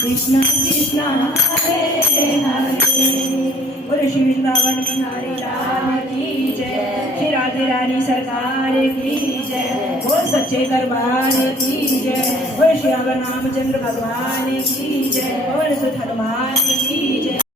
Krishna Krishna Hare Hare बोलो श्री वृंदावन बिहारी लाल की जय, श्री राधे रानी सरकार की जय, बोल सच्चे दरबार की जय, बोल श्री रामचंद्र भगवान की जय, बोल सुध हनुमान की जय।